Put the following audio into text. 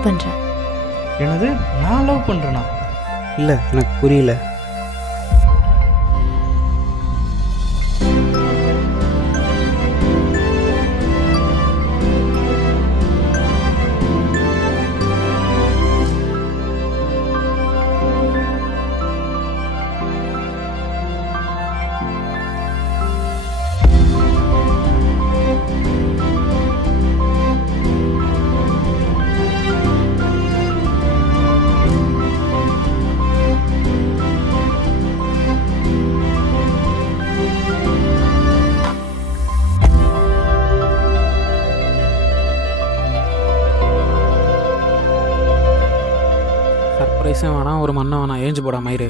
Love பண்ணுறேன். என்னது, நான் லவ் பண்ணுறேனா? இல்லை, எனக்கு புரியல. சர்ப்ரைஸும் வேணாம், ஒரு மண்ணை வேணாம், ஏஞ்சு போடா மயிறு.